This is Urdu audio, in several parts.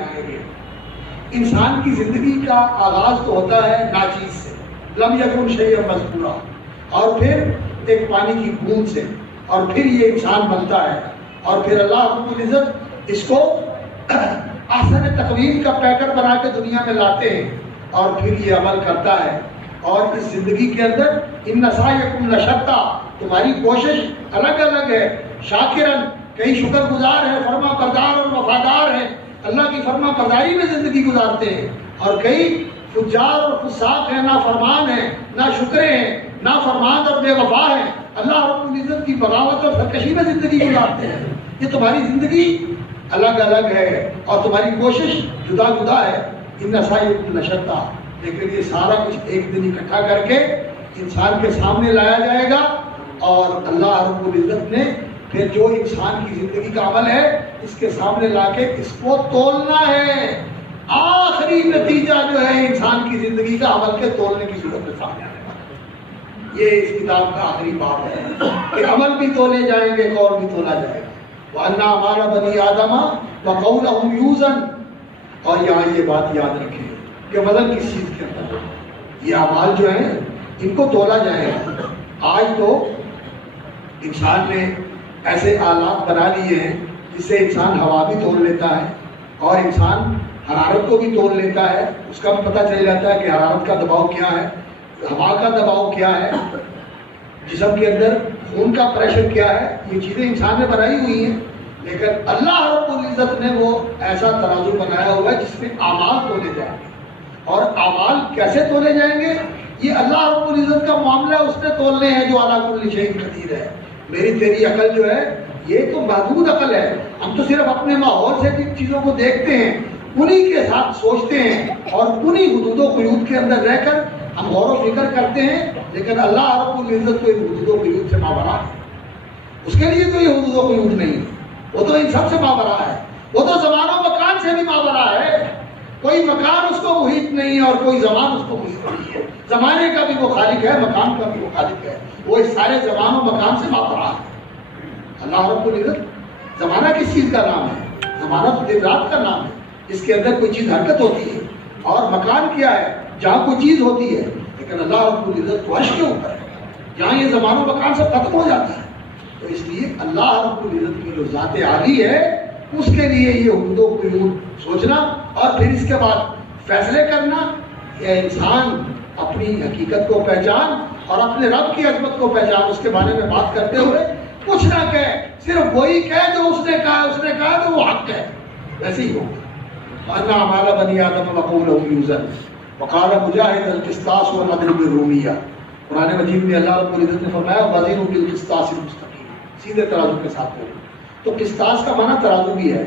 آئیں گے۔ انسان کی زندگی کا آغاز تو ہوتا ہے ناچیز سے، لم یکن شیئا مذکورا، اور پھر ایک پانی کی بوند سے، اور پھر یہ انسان بنتا ہے، اور پھر اللہ رب العزت اس کو احسن تقویم کا پیکر بنا کے دنیا میں لاتے ہیں، اور پھر یہ عمل کرتا ہے۔ اور اس زندگی کے اندر ان سعیکم لشتی، تمہاری کوشش الگ الگ ہے۔ شاکرن، کئی شکر گزار ہیں، فرما بردار اور وفادار ہیں، اللہ کی فرما برداری میں زندگی گزارتے ہیں، اور کئی فجار اور فساق ہیں، نافرمان ہیں، ناشکرے ہیں، نافرمان اور بے وفا ہیں، اللہ رب العزت کی بغاوت اور سرکشی میں زندگی گزارتے ہیں۔ یہ تمہاری زندگی الگ الگ ہے اور تمہاری کوشش جدا جدا ہے۔ ان سعیکم لشتی، لیکن یہ سارا کچھ ایک دن اکٹھا کر کے انسان کے سامنے لایا جائے گا، اور اللہ رب العزت نے پھر جو انسان کی زندگی کا عمل ہے اس کے سامنے لا کے اس کو تولنا ہے۔ آخری نتیجہ جو ہے انسان کی زندگی کا عمل کے تولنے کی صورت میں سامنے آنے والا، یہ اس کتاب کا آخری باب ہے کہ عمل بھی تولے جائیں گے، قول بھی تولا جائے گا۔ وَأَنَّ أَعْمَالَ بَنِي آدَمَ وَقَوْلَهُمْ يُوزَنُ، اور یہاں یہ بات یاد رکھیں کہ وزن کس چیز کے اندر ہے؟ یہ اعمال جو ہیں ان کو تولا جائے گا۔ آج تو انسان نے ایسے آلات بنا لیے ہیں جس سے انسان ہوا بھی تول لیتا ہے، اور انسان حرارت کو بھی تول لیتا ہے، اس کا بھی پتہ چل جاتا ہے کہ حرارت کا دباؤ کیا ہے، ہوا کا دباؤ کیا ہے، جسم کے اندر خون کا پریشر کیا ہے۔ یہ چیزیں انسان نے بنائی ہوئی ہیں، لیکن اللہ رب العزت نے وہ ایسا ترازو بنایا ہوا ہے جس میں اعمال تولے جائیں گے۔ اور اعمال کیسے تولے جائیں گے؟ یہ اللہ رب العزت کا معاملہ ہے، اس نے تولنے ہیں جو علی کل شیء قدیر ہے۔ میری تیری عقل جو ہے یہ تو محدود عقل ہے، ہم تو صرف اپنے ماحول سے جن چیزوں کو دیکھتے ہیں انہی کے ساتھ سوچتے ہیں، اور انہی حدود و قیود کے اندر رہ کر ہم غور و فکر کرتے ہیں، لیکن اللہ رب العزت کو حدود و قیود سے مابرا ہے، اس کے لیے تو یہ حدود و قیود نہیں ہے، وہ تو ان سب سے مابرا ہے، وہ تو زمان و مکان سے بھی مابرا ہے، کوئی مکان اس کو محیط نہیں ہے اور کوئی زمان اس کو محیط نہیں ہے، زمانے کا بھی وہ خالق ہے، مکان کا بھی وہ خالق ہے، وہ اس سارے زمان و مکان سے مابرا ہے۔ اللہ رب العزت، زمانہ کس چیز کا نام ہے؟ زمانہ تو دن رات کا نام ہے، اس کے اندر کوئی چیز حرکت ہوتی ہے، اور مکان کیا ہے؟ جہاں کوئی چیز ہوتی ہے، لیکن اللہ رب العزت تو عرش کے اوپر ہے، جہاں یہ زمان و مکان سب ختم ہو جاتا ہے۔ تو اس لیے اللہ رب العزت کی جو ذات عالی ہے اس کے لیے یہ حدود و قیود سوچنا، اور پھر اس کے بعد فیصلے کرنا، یہ انسان اپنی حقیقت کو پہچان اور اپنے رب کی عظمت کو پہچان، اس کے بارے میں بات کرتے ہوئے کچھ نہ کہے، صرف وہی کہے جو اس نے کہا تو وہ حق ہے، ویسے ہی ہوگا۔ وَأَنَّ أَعْمَالَ بَنِي آدَمَ وَقَوْلَهُمْ يُوزَنُ وَقَالَ مُجَاهِدُ الْقِسْطَاسُ وَالْعَدْلُ بِالرُّومِيَّةِ، قرآن مجید میں اللہ رب العزت نے فرمایا وَزِنُوا بِالْقِسْطَاسِ الْمُسْتَقِيمِ، سیدھے ترازو کے ساتھ ہو۔ تو قسطاس کا معنی ترازو بھی ہے،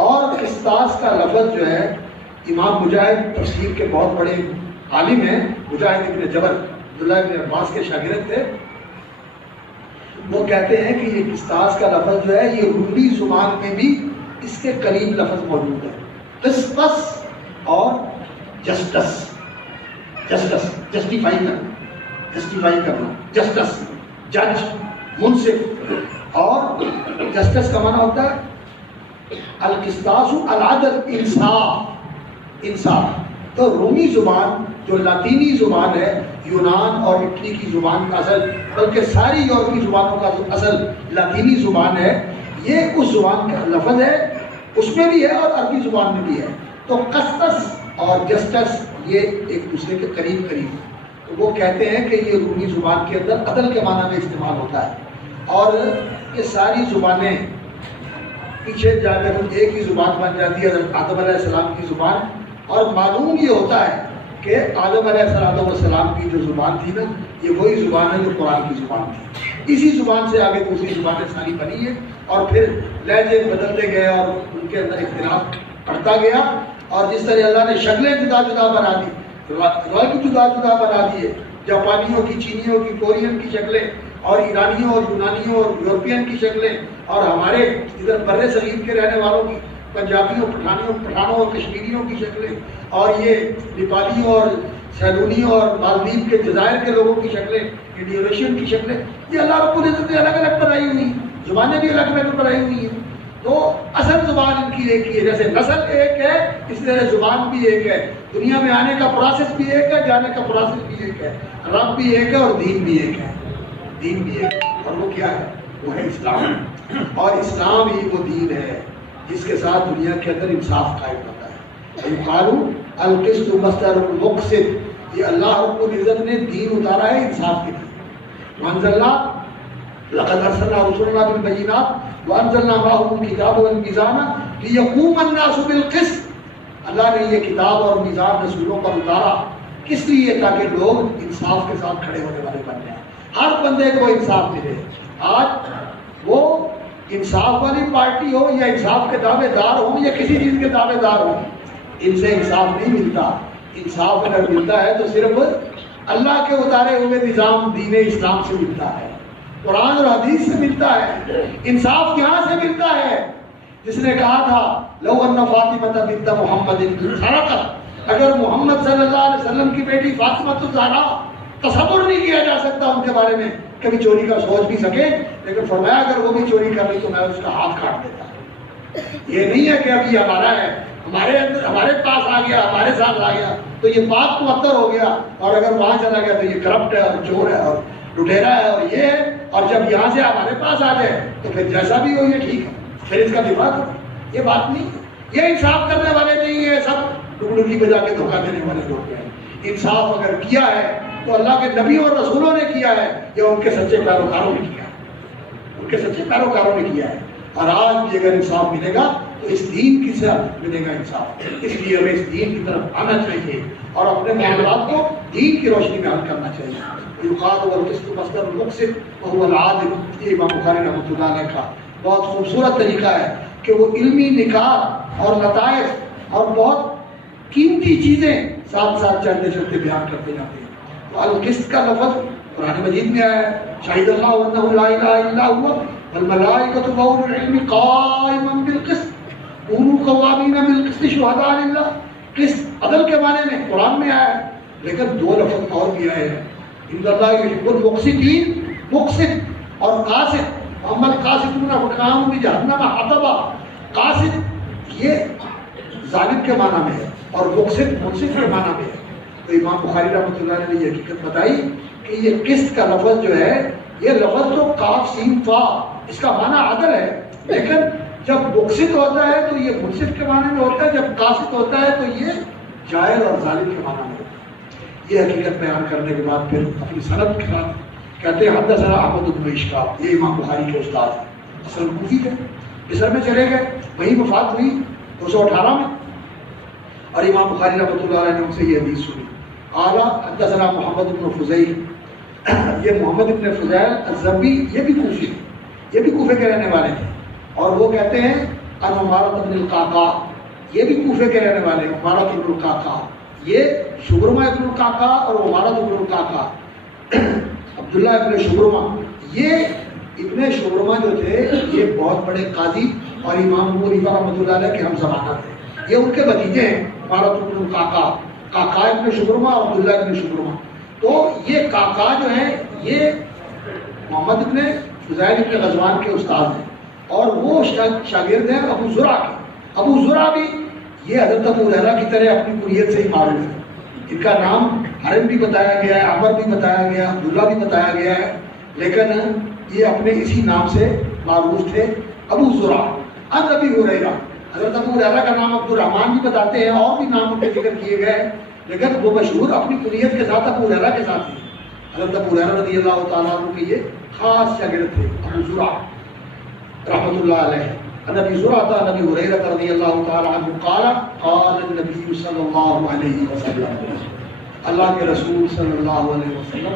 اور قسطاس کا لفظ جو ہے امام مجاہد تفسیر کے بہت بڑے عالم ہیں، مجاہد ابن جبر عبداللہ ابن عباس کے شاگرد تھے، وہ کہتے ہیں کہ یہ قسطاس کا لفظ جو ہے یہ رومی زبان میں بھی اس کے قریب لفظ موجود ہے، قسطس اور جسٹس، جسٹیفائی کرنا، جسٹس جج، منصف، اور جسٹس کا معنی ہوتا ہے القسطاس العدل، انصاف۔ تو رومی زبان جو لاطینی زبان ہے، یونان اور اٹلی کی زبان کا اصل، بلکہ ساری یورپی زبانوں کا اصل لاطینی زبان ہے، یہ اس زبان کا لفظ ہے، اس میں بھی ہے اور عربی زبان میں بھی ہے۔ تو قسطس اور جسٹس یہ ایک دوسرے کے قریب قریب، تو وہ کہتے ہیں کہ یہ رومی زبان کے اندر عدل کے معنی میں استعمال ہوتا ہے، اور یہ ساری زبانیں پیچھے جا کر ایک ہی زبان بن جاتی ہے، حضرت آدم علیہ السلام کی زبان، اور معلوم یہ ہوتا ہے کہ آدم علیہ السلام کی جو زبان تھی نا، یہ وہی زبان ہے جو قرآن کی زبان تھی، اسی زبان سے آگے دوسری زبانیں ساری بنی ہیں، اور پھر لہجے بدلتے گئے اور ان کے اندر اختلاف بڑھتا گیا، اور جس طرح اللہ نے شکلیں جدا جدا بنا دی، رنگ جدا جدا بنا دیے، جاپانیوں کی، چینیوں کی، کورین کی شکلیں، اور ایرانیوں اور یونانیوں اور یورپین کی شکلیں، اور ہمارے ادھر بر صغیر کے رہنے والوں کی، پنجابیوں، پٹھانوں اور کشمیریوں کی شکلیں، اور یہ نیپالیوں اور سیلونیوں اور مالدیپ کے جزائر کے لوگوں کی شکلیں، انڈونیشین کی شکلیں، یہ اللہ رب العزت نے الگ الگ بنائی ہوئی ہیں، زبانیں بھی الگ الگ بنائی ہوئی ہیں۔ تو اصل زبان ان کی ایک ہی ہے، جیسے نسل ایک ہے اس طرح زبان بھی ایک ہے، دنیا میں آنے کا پروسیس بھی ایک ہے، جانے کا پروسیس بھی ایک ہے، رب بھی ایک ہے اور دین بھی ایک ہے، دین بھی ایک ہے، اور وہ کیا ہے؟ وہ ہے اسلام، اور اسلام ہی وہ دین ہے جس کے ساتھ دنیا کے اندر انصاف قائم ہوتا ہے۔ قالوا القسط مصدر المقسط، یہ اللہ رب العزت نے دین اتارا ہے انصاف کے لیے۔ وانزلنا لقد ارسلنا رسلنا بالبينات وانزلنا معهم الكتاب والميزان ليقوم الناس بالقسط، اللہ نے یہ کتاب اور میزان رسولوں پر اتارا کس لیے؟ تاکہ لوگ انصاف کے ساتھ کھڑے ہونے والے بن جائیں، ہر بندے کو انصاف ملے۔ آج وہ انصاف والی پارٹی ہو یا انصاف کے دعوے دار ہوں یا کسی چیز کے دعوے دار ہوں، ان سے انصاف نہیں ملتا۔ انصاف اگر ملتا ہے تو صرف اللہ کے اتارے ہوئے نظام دین اسلام سے ملتا ہے، قرآن اور حدیث سے ملتا ہے۔ انصاف کہاں سے ملتا ہے؟ جس نے کہا تھا لو ان فاطمہ بنت محمد سرقت، اگر محمد صلی اللہ علیہ وسلم کی بیٹی فاطمہ الزہرا، تصور نہیں کیا جا سکتا ان کے بارے میں، کبھی چوری کا سوچ بھی سکے، لیکن فرمایا اگر وہ بھی چوری کر رہی تو میں اس کا ہاتھ کاٹ دیتا۔ یہ نہیں ہے کہ اب یہ ہمارا ہے، ہمارے پاس آ گیا، ہمارے ساتھ آ گیا تو یہ پاک معطر ہو گیا، اور اگر وہاں چلا گیا تو یہ کرپٹ ہے اور چور ہے اور لٹیرا ہے اور یہ ہے، اور جب یہاں سے ہمارے پاس آ جائے تو پھر جیسا بھی ہو یہ ٹھیک ہے، پھر اس کا دفاع کرو۔ یہ بات نہیں ہے، یہ انصاف کرنے والے نہیں ہیں، سب ڈگڈگی بجا کے دھوکہ دینے والے لوگ ہیں۔ انصاف اگر کیا ہے تو اللہ کے نبی اور رسولوں نے کیا ہے یا ان کے سچے پیروکاروں نے کیا ہے، ان کے سچے پیروکاروں نے کیا ہے۔ اور آج بھی اگر انصاف ملے گا تو اس دین کی سے ملے گا انصاف، اس لیے ہمیں اس دین کی طرف آنا چاہیے اور اپنے معاملات کو دین کی روشنی میں حل کرنا چاہیے۔ یقال والقسط مصدر المقسط وهو العادل، یہ امام بخاری رحمۃ اللہ علیہ کا بہت خوبصورت طریقہ ہے کہ وہ علمی نکات اور لطائف اور بہت قیمتی چیزیں ساتھ ساتھ چلتے چلتے بیان کرتے جاتے ہیں۔ تو القسط کا لفظ قرآن مجید میں آیا ہے، شاہد اللہ انہ لا الہ الا هو والملائکۃ واولو العلم قائما بالقسط کونوا قوامین بالقسط شہداء للہ۔ قسط عدل کے معنی میں قرآن میں آیا ہے، لیکن دو لفظ اور بھی آئے ہیں، ان اللہ یحب المقسطین، مقسط اور قاسط۔ محمد قاسطون حکام بجہنم حطبا، قاسط یہ ظالم کے معنی میں ہے اور مقسط منصف کے معنی میں ہے۔ تو امام بخاری رحمۃ اللہ نے یہ حقیقت بتائی کہ یہ قسط کا لفظ جو ہے، یہ لفظ تو قاف سین فا، اس کا معنی عدل ہے، لیکن جب مقسط ہوتا ہے تو یہ منصف کے معنی میں ہوتا ہے، جب قاسط ہوتا ہے تو یہ جائر اور ظالم کے معنی میں ہوتا ہے۔ یہ حقیقت بیان کرنے کے بعد پھر اپنی سند کے ساتھ کہتے ہیں حدثنا احمد بن اشکاب، یہ امام بخاری کے استاد ہیں، اصل کوفی تھے، مصر میں چلے گئے، وہیں وفات ہوئی 218 میں، اور امام بخاری رحمۃ اللہ علیہ نے ان سے یہ حدیث سنی۔ اعلیٰ حدثنا محمد بن فضیل، یہ محمد بن فضیل الزبی، یہ بھی کوفی ہیں، یہ بھی کوفے کے رہنے والے تھے، اور وہ کہتے ہیں ان عمارۃ بن القعقاع، یہ بھی کوفے کے رہنے والے ہیں، عمارۃ بن القعقاع، یہ شبرمہ ابن القعقاع اور عمارۃ بن القعقاع، عبداللہ ابن شبرمہ، یہ ابن شبرمہ جو تھے یہ بہت بڑے قاضی اور امام ابو حنیفہ رحمۃ اللہ علیہ کے ہم زمانہ تھے، یہ ان کے بھتیجے ہیں، عمارۃ بن القعقاع، قعقاع ابن شبرمہ اور عبداللہ ابن شبرمہ۔ تو یہ قعقاع جو ہیں یہ محمد ابن فضیل ابن غزوان کے استاد ہیں، اور وہ شاگرد ہیں ابو زرع کے۔ ابو زرع بھی یہ حضرت ابو ہریرہ کی طرح اپنی کنیت سے ہی معروف ہے، ان کا نام حرم بھی بتایا گیا ہے، عمر بھی بتایا گیا، عبداللہ بھی بتایا گیا ہے، لیکن یہ اپنے اسی نام سے معروف تھے، ابو زرع عن ابی ہریرہ۔ حضرت ابو ہریرہ کا نام عبد الرحمن بھی بتاتے ہیں، اور بھی نام ان کے ذکر کیے گئے ہیں، لیکن وہ مشہور اپنی کنیت کے ساتھ ابو ہریرہ کے ساتھ ہیں۔ حضرت ابو ہریرہ رضی اللہ تعالیٰ عنہ کے یہ خاص شاگرد تھے ابو زرع رحمۃ اللہ علیہ۔ ابی زرعۃ عن ابی ہریرہ رضی اللہ تعالیٰ عنہ قال قال النبی صلی اللہ علیہ وسلم، اللہ کے رسول صلی اللہ علیہ وسلم،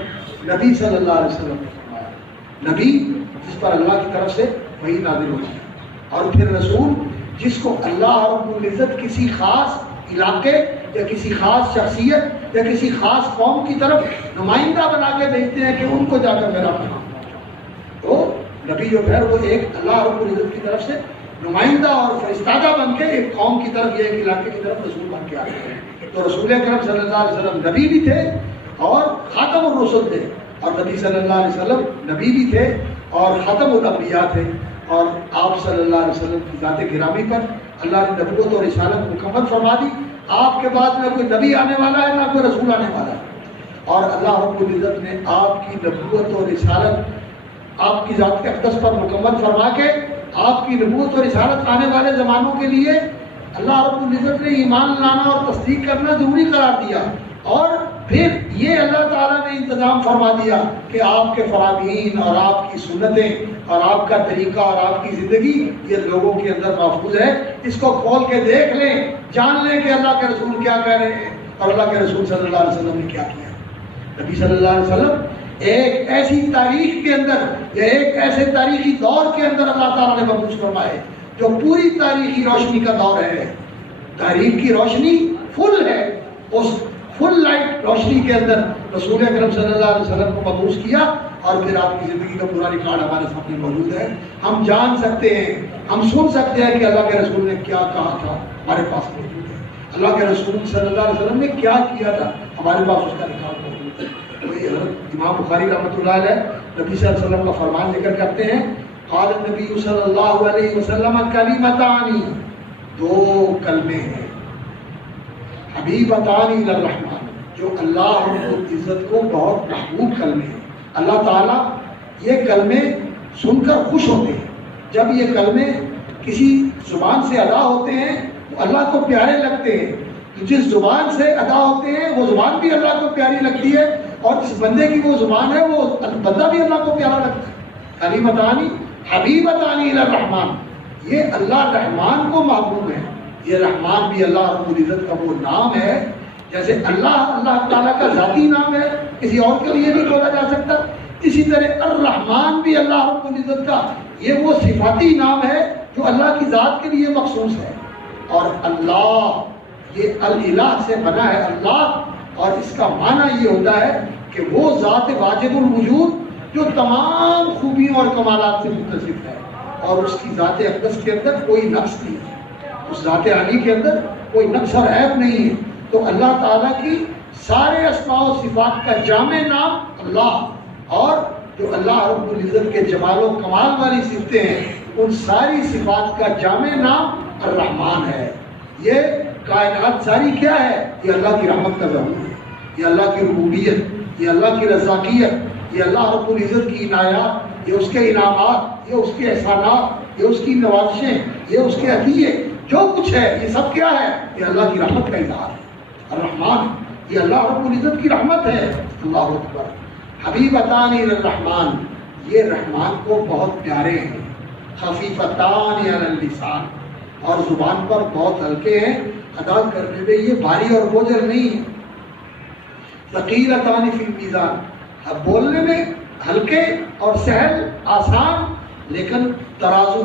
نبی صلی اللہ علیہ وسلم نے فرمایا، نبی جس پر اللہ کی طرف سے وحی نازل ہوتی ہے، اور پھر رسول جس کو اللہ رب العزت کسی خاص علاقے یا کسی خاص شخصیت یا کسی خاص قوم کی طرف نمائندہ بنا کے بھیجتے ہیں کہ ان کو جا کر میرا پیغام پہنچاؤ۔ تو نبی جو ہے وہ ایک اللہ رب العزت کی طرف سے نمائندہ اور فرستادہ بن کے ایک قوم کی طرف یا ایک علاقے کی طرف رسول بن کے آتے ہیں۔ تو رسول اکرم صلی اللہ علیہ وسلم نبی بھی تھے اور خاتم الرسل تھے، اور نبی صلی اللہ علیہ وسلم نبی بھی تھے اور خاتم الانبیاء تھے۔ اور آپ صلی اللہ علیہ وسلم کی ذات گرامی پر اللہ نے نبوت اور رسالت مکمل فرما دی. آپ کے بعد نہ کوئی نبی آنے والا ہے نہ کوئی رسول آنے والا ہے. اور اللہ رب العزت نے آپ کی نبوت اور رسالت آپ کی ذات اقدس پر مکمل فرما کے آپ کی نبوت اور رسالت آنے والے زمانوں کے لیے اللہ رب العزت نے ایمان لانا اور تصدیق کرنا ضروری قرار دیا. اور پھر یہ اللہ تعالیٰ نے انتظام فرما دیا کہ آپ کے فرامین اور آپ کی سنتیں اور آپ کا طریقہ اور آپ کی زندگی یہ لوگوں کے اندر محفوظ ہے. اس کو کھول کے دیکھ لیں, جان لیں کہ اللہ کے رسول کیا کہہ رہے ہیں اور اللہ کے رسول صلی اللہ علیہ وسلم نے کیا کیا. نبی صلی اللہ علیہ وسلم ایک ایسی تاریخ کے اندر یا ایک ایسے تاریخی دور کے اندر اللہ تعالیٰ نے مبعوث فرمائے جو پوری تاریخی روشنی کا دور ہے. تاریخ کی روشنی فل ہے. اس فل لائٹ روشنی کے اندر رسول اکرم صلی اللہ علیہ وسلم کو مبعوث کیا اور پھر آپ کی زندگی کا پورا ریکارڈ ہمارے سامنے موجود ہے. ہم جان سکتے ہیں, ہم سن سکتے ہیں کہ اللہ کے رسول نے کیا کہا تھا, ہمارے پاس موجود ہے. اللہ کے رسول صلی اللہ علیہ وسلم نے کیا کیا تھا, ہمارے پاس اس کا ریکارڈ موجود ہے. وہی حضرت امام بخاری رحمۃ اللہ علیہ نبی صلی اللہ علیہ وسلم کا فرمان ذکر کرتے ہیں, قال النبی صلی اللہ علیہ وسلم کلمتان, دو کلمے ہیں, حبیبتان الی الرحمن, جو اللہ رب العزت کو بہت محبوب کلمے ہیں. اللہ تعالیٰ یہ کلمے سن کر خوش ہوتے ہیں. جب یہ کلمے کسی زبان سے ادا ہوتے ہیں تو اللہ کو پیارے لگتے ہیں. جس زبان سے ادا ہوتے ہیں وہ زبان بھی اللہ کو پیاری لگتی ہے, اور جس بندے کی وہ زبان ہے وہ بندہ بھی اللہ کو پیارا لگتا ہے. کلمتان حبیبتان الی الرحمن, یہ اللہ رحمان کو محبوب ہے. یہ رحمان بھی اللہ رب العزت کا وہ نام ہے, جیسے اللہ تعالیٰ کا ذاتی نام ہے, کسی اور کے لیے نہیں بولا جا سکتا. اسی طرح الرحمن بھی اللہ رب العزت کا یہ وہ صفاتی نام ہے جو اللہ کی ذات کے لیے مخصوص ہے. اور اللہ یہ الالہ سے بنا ہے اللہ, اور اس کا معنی یہ ہوتا ہے کہ وہ ذات واجب الوجود جو تمام خوبیوں اور کمالات سے متصف ہے, اور اس کی ذات اقدس کے اندر کوئی نقص نہیں ہے, اس ذات عالی کے اندر کوئی نقص اور عیب نہیں ہے. تو اللہ تعالیٰ کی سارے اسماء و صفات کا جامع نام اللہ, اور جو اللہ رب العزت کے جمال و کمال والی صفتیں ہیں ان ساری صفات کا جامع نام الرحمن ہے. یہ کائنات ساری کیا ہے؟ یہ اللہ کی رحمت کا ظہور ہے, یہ اللہ کی ربوبیت, یہ اللہ کی رزاقیت, یہ اللہ رب العزت کی عنایات, یہ اس کے انعامات, یہ اس کے احسانات, یہ اس کی نوازشیں, یہ اس کے عطیے, جو کچھ ہے یہ سب کیا ہے؟ یہ اللہ کی رحمت کا اظہار ہے. الرحمن یہ اللہ رب العزت کی رحمت ہے. اللہ اکبر. حبیبتان الی الرحمن, یہ رحمان کو بہت پیارے ہیں. خفیفتان علی اللسان, اور زبان پر بہت ہلکے ہیں, ادا کرنے میں یہ بھاری اور بوجھل نہیں ہے. ثقیلتان فی المیزان, بولنے میں ہلکے اور سہل آسان, لیکن ترازو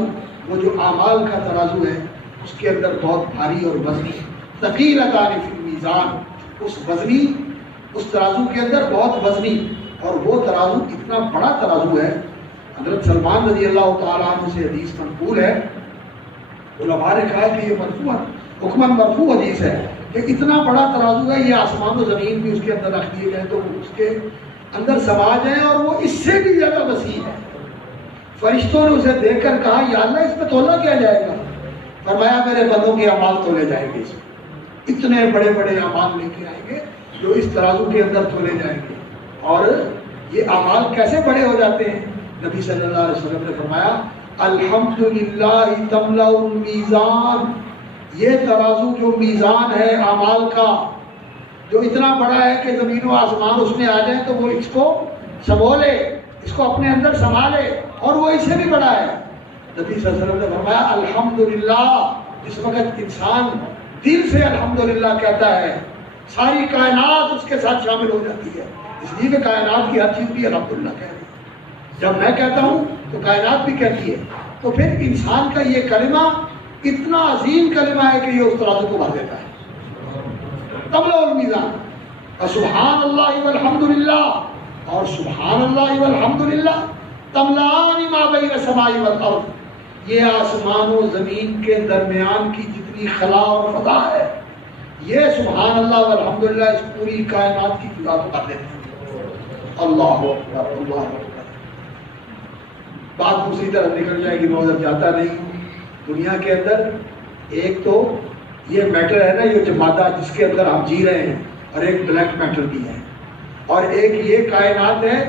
وہ جو اعمال کا ترازو ہے اس کے اندر بہت بھاری اور وزنی. ثقیلتان فی المیزان, اس وزنی اس ترازو کے اندر بہت وزنی, اور وہ ترازو اتنا بڑا ترازو ہے. حضرت سلمان رضی اللہ تعالیٰ عنہ سے حدیث منقول ہے, علماء نے کہا کہ یہ مرفوع حکماً مرفوع حدیث ہے کہ اتنا بڑا ترازو ہے, یہ آسمان و زمین بھی اس کے اندر رکھ دیے گئے تو اس کے اندر سما جائیں, اور وہ اس سے بھی زیادہ وسیع ہے. فرشتوں نے اسے دیکھ کر کہا یا اللہ اس پہ تولا کیا جائے گا؟ فرمایا میرے بندوں کے اعمال تولے جائیں گے, اس میں اتنے بڑے بڑے اعمال لے کے آئیں گے جو اس ترازو کے اندر تولے جائیں گے. اور یہ اعمال کیسے بڑے ہو جاتے ہیں؟ نبی صلی اللہ علیہ وسلم نے فرمایا الحمدللہ تملأ المیزان, یہ ترازو جو میزان ہے اعمال کا, جو اتنا بڑا ہے کہ زمین و آسمان اس میں آ جائیں تو وہ اس کو سنبھولے, اس کو اپنے اندر سنبھالے, اور وہ اس سے بھی بڑا ہے. نبی صلی اللہ علیہ وسلم نے فرمایا الحمدللہ, جس وقت انسان دل سے الحمدللہ کہتا ہے ساری کائنات اس کے ساتھ شامل ہو جاتی ہے, اس لیے کہ کائنات کی ہر چیز بھی الحمدللہ کہہ رہی ہے. جب میں کہتا ہوں تو کائنات بھی کہتی ہے. تو پھر انسان کا یہ کلمہ اتنا عظیم کلمہ ہے کہ یہ اس ترازو کو بھر دیتا ہے. تملأ المیزان, سبحان اللہ والحمدللہ, اور سبحان اللہ والحمدللہ تملأان ما بین السماء والارض, یہ آسمان و زمین کے درمیان کی جتنی خلا اور فضا ہے یہ سبحان اللہ والحمدللہ اس پوری کائنات کی فضا کو بھر دیتے ہیں. اللہ اکبر اللہ اکبر. بات دوسری طرف نکل جائے گی، میں ادھر جاتا نہیں۔ دنیا کے اندر ایک تو یہ میٹر ہے نا، یہ مادہ جس کے اندر ہم جی رہے ہیں، اور ایک بلیک میٹر بھی ہے، اور ایک یہ کائنات ہے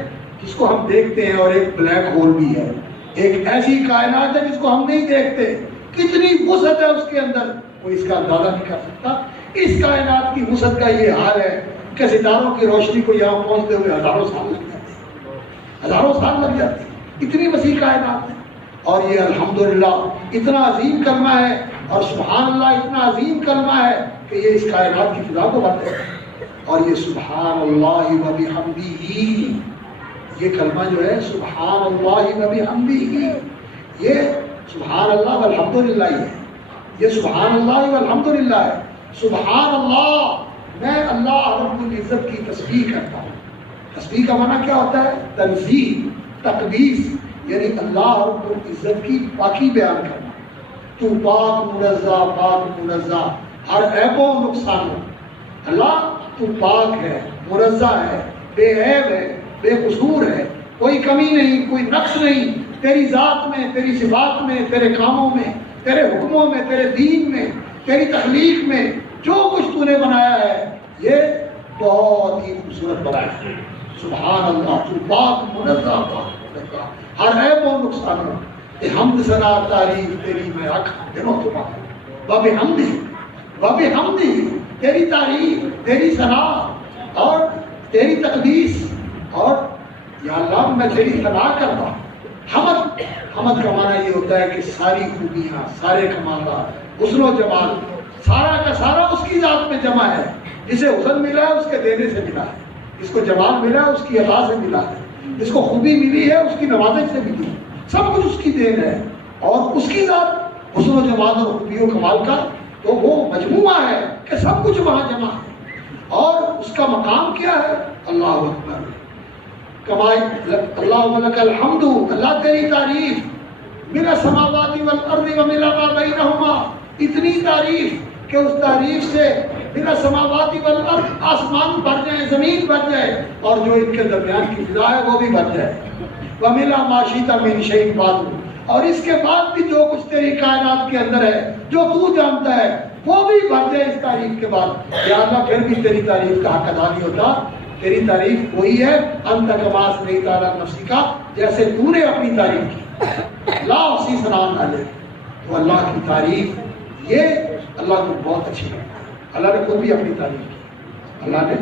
جس کو ہم دیکھتے ہیں، اور ایک بلیک ہول بھی ہے۔ ایک ایسی کائنات ہے جس کو ہم نہیں دیکھتے، کتنی وسعت ہے اس کے اندر، کوئی اس کا اندازہ نہیں کر سکتا۔ اس کائنات کی وسعت کا یہ حال ہے کہ ستاروں کی روشنی کو یہاں پہنچتے ہوئے ہزاروں سال لگ جاتے ہیں، ہزاروں سال لگ جاتے ہیں، اتنی وسیع کائنات ہے۔ اور یہ الحمدللہ اتنا عظیم کلمہ ہے، اور سبحان اللہ اتنا عظیم کلمہ ہے کہ یہ اس کائنات کی فضا کو بھر دیتا ہے۔ اور یہ سبحان اللہ و بحمدہ، یہ کلمہ جو ہے سبحان اللہ و بحمدہ، یہ سبحان اللہ والحمدللہ ہی ہے، یہ سبحان اللہ والحمدللہ ہے۔ سبحان اللہ، میں اللہ رب العزت کی تسبیح کرتا ہوں۔ تسبیح کا معنی کیا ہوتا ہے؟ تنزیہ، تقدیس، یعنی اللہ رب العزت کی پاکی بیان کرنا۔ تو پاک منزہ، پاک منزہ ہر عیب و نقصان ہو، اللہ تو پاک ہے، منزہ ہے، بے عیب ہے، بے قصور ہے، کوئی کمی نہیں، کوئی نقص نہیں، تیری ذات میں، تیری صفات میں، تیرے کاموں میں، تیرے حکموں میں، تیرے دین میں، تیری تخلیق میں، جو کچھ تو نے بنایا ہے یہ بہت ہی خوبصورت بنایا ہے۔ سبحان اللہ، تو پاک منزہ، پاک منزہ ہر عیب و نقصان ہو۔ حمد ثنا تعریف تیری میں رکھ دنوں تمہارا، وبحمدہ، وبحمدہ تیری تعریف، تیری ثنا اور تیری تقدیس، اور یا اللہ میں تیری ثنا کرتا ہوں۔ حمد، حمد کا معنی یہ ہوتا ہے کہ ساری خوبیاں، سارے کمالات، حسن و جمال سارا کا سارا اس کی ذات میں جمع ہے۔ جسے حسن ملا ہے اس کے دینے سے ملا ہے، جس کو جمال ملا ہے اس کی عطا سے ملا ہے، جس کو خوبی ملی ہے اس کی نوازش سے ملی ہے، سب کچھ اس کی دین ہے۔ اور اس کی ذات حسن و جمال اور خوبی و کمال کا تو وہ مجموعہ ہے کہ سب کچھ وہاں جمع ہے۔ اور اس کا مقام کیا ہے؟ اللہ اکبر، اللہ لک الحمد، اللہ تیری تعریف، من السماوات والارض ومن ما بینہما، اتنی تعریف کہ اس تعریف سے من السماوات والارض آسمان بھر جائے، زمین بھر جائے، اور جو ان کے درمیان کی فضا ہے وہ بھی بھر جائے۔ وَمِنَ مَا شِئْتَ مِنْ شَيْءٍ بَعْدُ، اور اس کے بعد بھی جو کچھ تیری کائنات کے اندر ہے جو تو جانتا ہے وہ بھی بھر جائے اس تعریف کے بعد۔ یا اللہ پھر بھی تیری تعریف کا حق ادا نہیں ہوتا۔ تیری تعریف وہی ہے، انت کما اثنیت علی نفسک، جیسے تو نے اپنی تعریف کی، لا احصی ثناء علیک۔ تو اللہ کی تعریف یہ اللہ کو بہت اچھی لگتا ہے۔ اللہ نے خود بھی اپنی تعریف کی، اللہ نے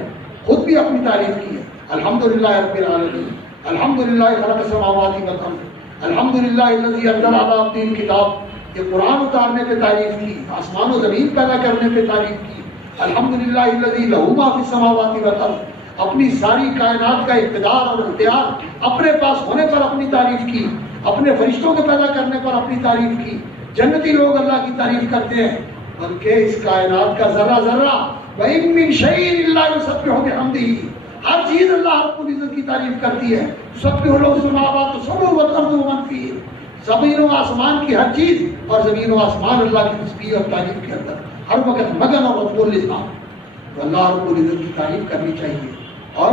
خود بھی اپنی تعریف کی ہے۔ الحمدللہ رب العالمین، الحمدللہ خلق السماوات والارض، الحمدللہ الذی انزل علی عبدہ الکتاب، یہ قرآن اتارنے پہ تعریف کی، آسمان و زمین پیدا کرنے پہ تعریف کی۔ الحمدللہ الذی لہ ما فی السماوات والارض، اپنی ساری کائنات کا اقتدار اور اختیار اپنے پاس ہونے پر اپنی تعریف کی، اپنے فرشتوں کو پیدا کرنے پر اپنی تعریف کی۔ جنتی لوگ اللہ کی تعریف کرتے ہیں، بلکہ اس کائنات کا ذرہ ذرہ وَإِن مِّن شَيْءٍ إِلَّا يُسَبِّحُ بِحَمْدِهِ، ہر چیز اللہ رب العزت کی تعریف کرتی ہے۔ يُسَبِّحُ لَهُ السَّمَاوَاتُ السَّبْعُ وَالْأَرْضُ وَمَن فِيهِنَّ، زمین و آسمان کی ہر چیز اور زمین و آسمان اللہ کی تسبیح اور تعریف کے اندر ہر وقت مگن اور مشغول لسان۔ تو اللہ رب العزت کی تعریف کرنی چاہیے۔ اور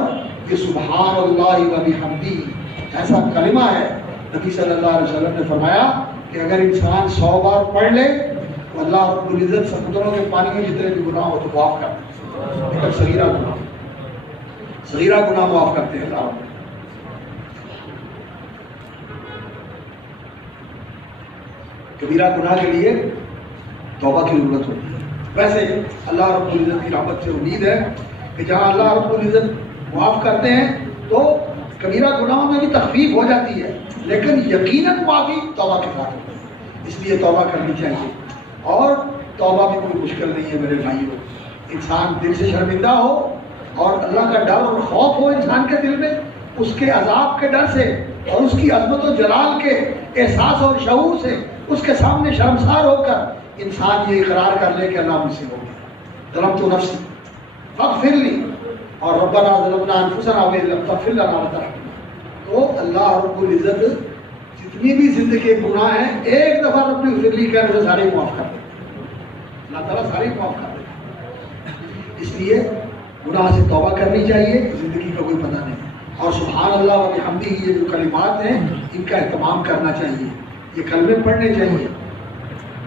یہ سبحان اللہ و بحمدہ ایسا کلمہ ہے، نبی صلی اللہ علیہ وسلم نے فرمایا کہ اگر انسان 100 بار پڑھ لے تو اللہ رب العزت سمندروں کے پانی میں جتنے بھی گناہ ہو تو معاف کر دے، لیکن صغیرہ گناہ معاف کرتے ہیں اللہ۔ کبیرہ گناہ کے لیے توبہ کی ضرورت ہوتی ہے۔ ویسے اللہ رب العزت کی رحمت سے امید ہے کہ جہاں اللہ رب العزت معاف کرتے ہیں تو کبیرہ گناہوں میں بھی تخفیف ہو جاتی ہے، لیکن یقیناً معافی توبہ کے ساتھ ہوتی ہے۔ اس لیے توبہ کرنی چاہیے، اور توبہ بھی کوئی مشکل نہیں ہے میرے بھائیوں۔ انسان دل سے شرمندہ ہو اور اللہ کا ڈر اور خوف ہو انسان کے دل میں، اس کے عذاب کے ڈر سے اور اس کی عظمت و جلال کے احساس اور شعور سے اس کے سامنے شرمسار ہو کر انسان یہ اقرار کر لے کہ اللہ مجھ سے ہو گیا، ظلمت نفسی فاغفر لی، اور ربنا ظلمنا انفسنا وان لم تغفر لنا وترحمنا۔ تو اللہ رب العزت جتنی بھی زندگی کے گناہ ہیں ایک دفعہ رب اغفر لی کہنے سے سارے معاف کر دیتے، اللہ تعالیٰ سارے معاف کر دیتے۔ اس لیے گناہ سے توبہ کرنی چاہیے، زندگی کا کوئی پتہ نہیں۔ اور سبحان اللہ و بحمدہ یہ جو کلمات ہیں ان کا اہتمام کرنا چاہیے. یہ کلمے پڑھنے چاہیے.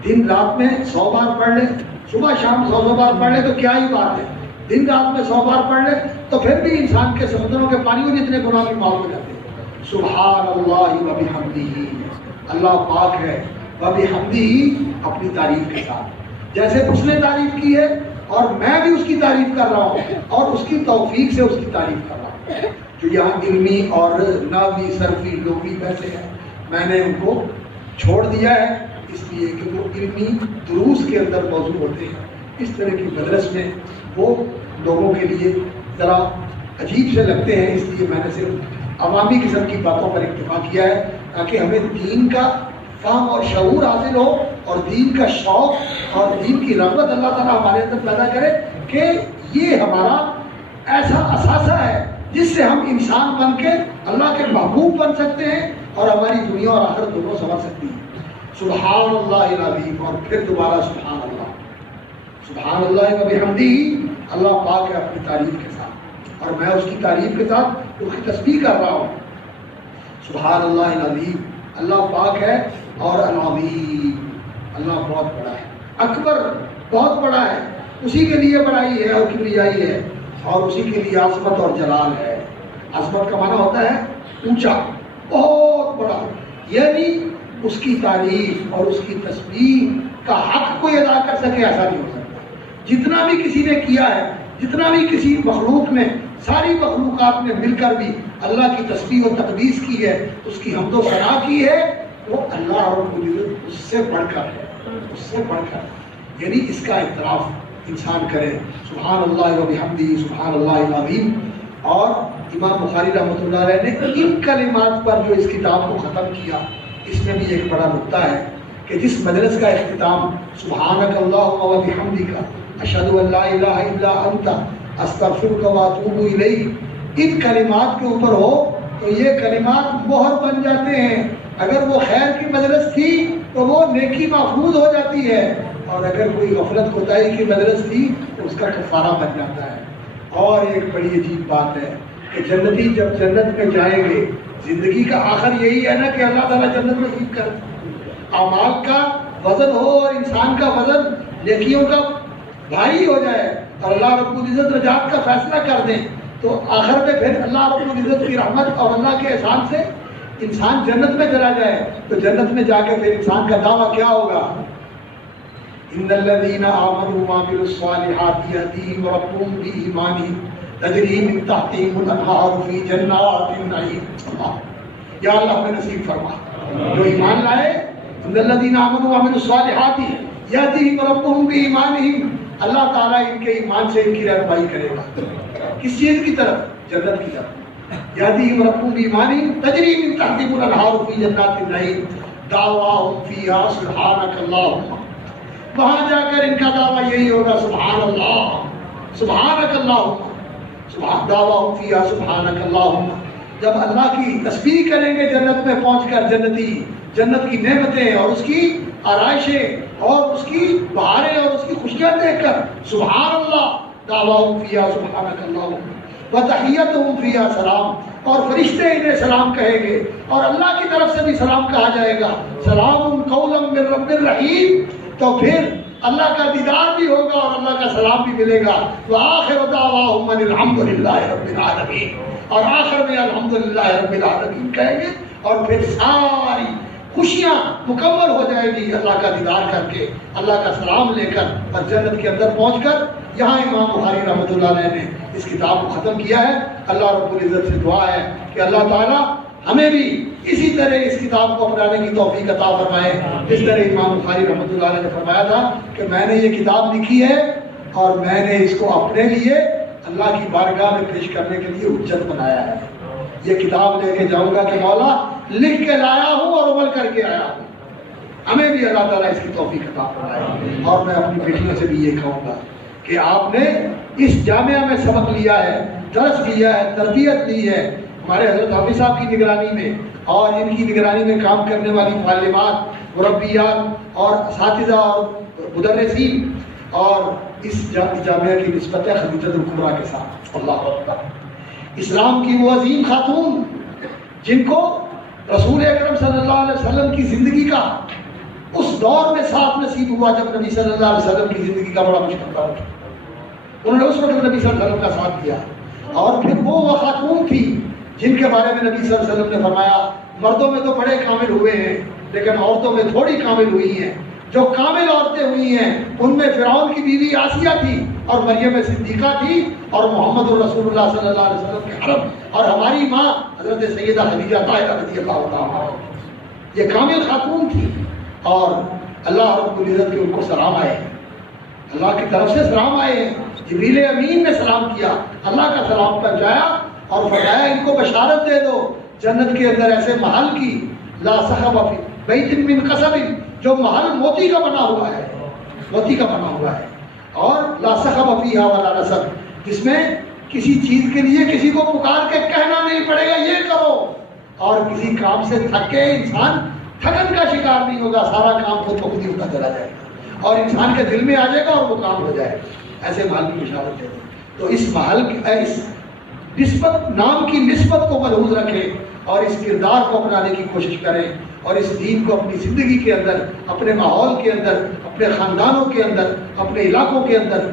دن رات میں 100 بار پڑھ لیں, صبح شام 100 بار پڑھ لیں تو کیا ہی بات ہے. دن رات میں 100 بار پڑھ لیں تو پھر بھی انسان کے سمندروں کے پانیوں جتنے گناہ بھی معاف ہو جاتے ہیں. سبحان اللہ و بحمدہ, اللہ پاک ہے, و بحمدہ اپنی تعریف کے ساتھ, جیسے اس نے تعریف کی ہے اور میں بھی اس کی تعریف کر رہا ہوں اور اس کی توفیق سے اس کی تعریف کر رہا ہوں. جو یہاں علمی اور نحوی صرفی لغوی پیسے ہیں میں نے ان کو چھوڑ دیا ہے اس لیے کہ وہ علمی دروس کے اندر موضوع ہوتے ہیں. اس طرح کی مدرس میں وہ لوگوں کے لیے ذرا عجیب سے لگتے ہیں, اس لیے میں نے صرف عوامی قسم کی باتوں پر اکتفا کیا ہے تاکہ ہمیں دین کا فہم اور شعور حاصل ہو اور دین کا شوق اور دین کی رغبت اللہ تعالیٰ ہمارے اندر پیدا کرے کہ یہ ہمارا ایسا اثاثہ ہے جس سے ہم انسان بن کے اللہ کے محبوب بن سکتے ہیں اور ہماری دنیا اور آخرت دونوں سنور سکتی ہیں. سبحان اللہ العظیم, اور پھر دوبارہ سبحان اللہ, سبحان اللہ و بحمدہ. اللہ پاک ہے اپنی تعریف کے ساتھ اور میں اس کی تعریف کے ساتھ اس کی تسبیح کر رہا ہوں. سبحان اللہ العظیم, اللہ پاک ہے اور العظیم, اللہ بہت بڑا ہے. اکبر بہت بڑا ہے, اسی کے لیے بڑائی ہے اور کبریائی ہے اور اسی کے لیے عظمت اور جلال ہے. عظمت کا معنی ہوتا ہے اونچا, بہت بڑا, یعنی اس کی تعریف اور اس کی تسبیح کا حق کوئی ادا کر سکے ایسا نہیں ہو سکتا. جتنا بھی کسی نے کیا ہے, جتنا بھی کسی مخلوق نے, ساری مخلوقات نے مل کر بھی اللہ کی تسبیح و تقدیس کی ہے, اس کی حمد و ثنا کی ہے, وہ اللہ رب العزت اس سے بڑھ کر ہے, اس سے بڑھ کر, یعنی اس کا اعتراف انسان کرے. سبحان اللہ و بحمدہ, سبحان اللہ العظیم. اور امام بخاری رحمۃ اللہ علیہ نے ان کلمات پر جو اس کتاب کو ختم کیا, اس میں بھی ایک بڑا نقطہ ہے کہ جس مجلس کا اختتام سبحانک اللہم و بحمدک اشہد ان لا الہ الا انت استغفرک و اتوب الیک, ان کلمات کے اوپر ہو تو یہ کلمات مہر بن جاتے ہیں. اگر وہ خیر کی مجلس تھی تو وہ نیکی محفوظ ہو جاتی ہے, اور اگر کوئی غفلت کوتاہی کی مجلس تھی تو اس کا کفارہ بن جاتا ہے. اور ایک بڑی عجیب بات ہے کہ جنتی جب جنت میں جائیں گے, زندگی کا آخر یہی ہے نا کہ اللہ تعالیٰ جنت میں نصیب کر, اعمال کا وزن ہو اور انسان کا وزن نیکیوں کا بھاری ہو جائے اور اللہ رب العزت رجعت کا فیصلہ کر دیں, تو آخر میں پھر اللہ رب العزت کی رحمت اور اللہ کے احسان سے انسان جنت میں چلا جائے, تو جنت میں جا کے پھر انسان کا دعویٰ کیا ہوگا؟ ان الذين آمنوا وعملوا الصالحات يهديهم ربهم بإيمانهم تجري من تحتهم الأنهار في جنات النعيم. یا اللہ ہمیں نصیب فرما جو ایمان لائے. ان الذين آمنوا وعملوا الصالحات يهديهم ربهم بإيمانهم, اللہ تعالیٰ ان کے ایمان سے ان کی رہنمائی کرے گا. کس چیز کی طرف؟ جنت کی طرف. يهديهم ربهم بإيمانهم تجري من تحتهم الأنهار في جنات النعيم دعواهم فيها سبحانك اللهم. وہاں جا کر ان کا دعویٰ یہی ہوگا سبحان اللہ, سبحانک اللہم, سبحان دعواہم فیہا سبحانک اللہم. جب اللہ کی تسبیح کریں گے جنت میں پہنچ کر, جنتی جنت کی نعمتیں اور اس کی آرائشیں اور اس کی بہاریں اور اس کی خوشیاں دیکھ کر سبحان اللہ, دعواہم فیہا سبحانک اللہم وتحیتہم فیہا سلام, اور فرشتے انہیں سلام کہیں گے اور اللہ کی طرف سے بھی سلام کہا جائے گا, سلام قولا من رب الرحیم. تو پھر اللہ کا دیدار بھی ہوگا اور اللہ کا سلام بھی ملے گا. وآخر دعواہم ان الحمد للہ رب العالمین, اور آخر میں الحمدللہ رب العالمین کہیں گے, اور پھر ساری خوشیاں مکمل ہو جائے گی اللہ کا دیدار کر کے, اللہ کا سلام لے کر, اور جنت کے اندر پہنچ کر. یہاں امام بخاری رحمۃ اللہ علیہ نے اس کتاب کو ختم کیا ہے. اللہ رب العزت سے دعا ہے کہ اللہ تعالیٰ ہمیں بھی اسی طرح اس کتاب کو اپنانے کی توفیق عطا فرمائے, جس طرح امام بخاری رحمۃ اللہ علیہ نے فرمایا تھا کہ میں نے یہ کتاب لکھی ہے اور میں نے اس کو اپنے لیے اللہ کی بارگاہ میں پیش کرنے کے لیے حجت بنایا ہے. یہ کتاب لے کے جاؤں گا کہ مولا لکھ کے لایا ہوں اور عمل کر کے آیا ہوں. ہمیں بھی اللہ تعالیٰ اس کی توفیق عطا فرمائے. اور میں اپنی بیٹیوں سے بھی یہ کہوں گا کہ آپ نے اس جامعہ میں سبق لیا ہے, درس لیا ہے, تربیت لی ہے ہمارے حضرت حافظ صاحب کی نگرانی میں, اور ان کی نگرانی میں کام کرنے والی معلمات, مربیات اور اساتذہ اور مدرسین, اور اس جامعہ کی نسبت ہے خدیجۃ الکبریٰ کے ساتھ. اللہ اکبر. اسلام کی وہ عظیم خاتون جن کو رسول اکرم صلی اللہ علیہ وسلم کی زندگی کا اس دور میں ساتھ نصیب ہوا جب نبی صلی اللہ علیہ وسلم کی زندگی کا بڑا مشکل دور تھا، انہوں نے اس وقت نبی صلی اللہ علیہ وسلم کا ساتھ دیا. اور پھر وہ خاتون تھی جن کے بارے میں نبی صلی اللہ علیہ وسلم نے فرمایا مردوں میں تو بڑے کامل ہوئے ہیں لیکن عورتوں میں تھوڑی کامل ہوئی ہیں. جو کامل عورتیں ہوئی ہیں ان میں فرعون کی بیوی آسیہ تھی اور مریم صدیقہ تھی اور محمد رسول اللہ صلی اللہ علیہ وسلم کے حرم اور ہماری ماں حضرت سیدہ خدیجہ طاہرہ رضی اللہ تعالیٰ عنہا، یہ کامل خاتون تھی. اور اللہ رب العزت کے ان کو سلام آئے، اللہ کی طرف سے سلام آئے ہیں. جبریل امین نے سلام کیا، اللہ کا سلام پہنچایا اور فرمایا ان کو بشارت دے دو جنت کے اندر ایسے محل کی لا صحب فی بیت من قصب، جو محل موتی کا بنا ہوا ہے، موتی کا بنا ہوا ہے، اور لا صحب فیہا ولا نصب، جس میں کسی چیز کے لیے کسی کو پکار کے کہنا نہیں پڑے گا یہ کرو، اور کسی کام سے تھک کے انسان تھکن کا شکار نہیں ہوگا، سارا کام خود بخود ہی ہوتا چلا جائے گا اور انسان کے دل میں آ جائے گا اور وہ کام ہو جائے گا. ایسے محل کی بشارت دے دو. تو اس محل اس نسبت نام کی نسبت کو ملحوظ رکھیں اور اس کردار کو اپنانے کی کوشش کریں اور اس دین کو اپنی زندگی کے اندر، اپنے ماحول کے اندر، اپنے خاندانوں کے اندر، اپنے علاقوں کے اندر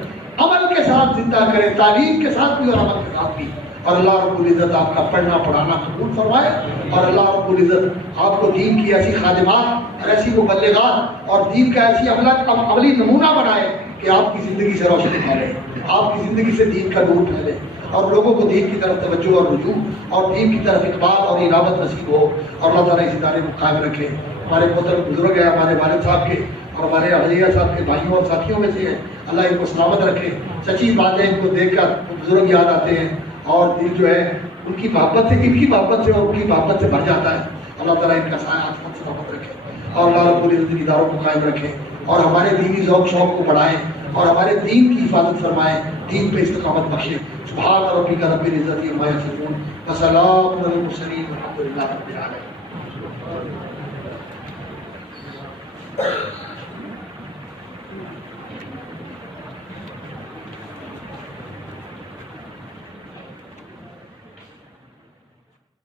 عمل کے ساتھ زندہ کریں، تعلیم کے ساتھ بھی اور عمل کے ساتھ بھی. اور اللہ رب العزت آپ کا پڑھنا پڑھانا قبول فرمائے اور اللہ رب العزت آپ کو دین کی ایسی خادمات اور ایسی مبلغات اور دین کا ایسی عملی نمونہ بنائے کہ آپ کی زندگی سے روشنی پھیلے، آپ کی زندگی سے دین کا نور پھیلے اور لوگوں کو دین کی طرف توجہ اور رجوع اور دین کی طرف اقبال اور انابت نصیب ہو. اور اللہ تعالیٰ اس ادارے کو قائم رکھے. ہمارے محترم بزرگ ہیں، ہمارے والد صاحب کے اور ہمارے اہلیہ صاحب کے بھائیوں اور ساتھیوں میں سے ہیں، اللہ ان کو سلامت رکھے. سچی بات ہے ان کو دیکھ کر بزرگ یاد آتے ہیں اور دل جو ہے ان کی محبت سے، ان کی محبت سے اور ان کی محبت سے بھر جاتا ہے. اللہ تعالیٰ ان کا سایہ آسمان سلامت رکھے اور اللہ رب العزت کی اداروں کو قائم رکھے اور ہمارے دینی ذوق شوق کو بڑھائیں اور ہمارے دین کی حفاظت فرمائیں، دین پہ استقامت بخشے. سبحان ربک رب العزت عما یصفون وسلام علی المرسلین والحمد للہ رب العالمین.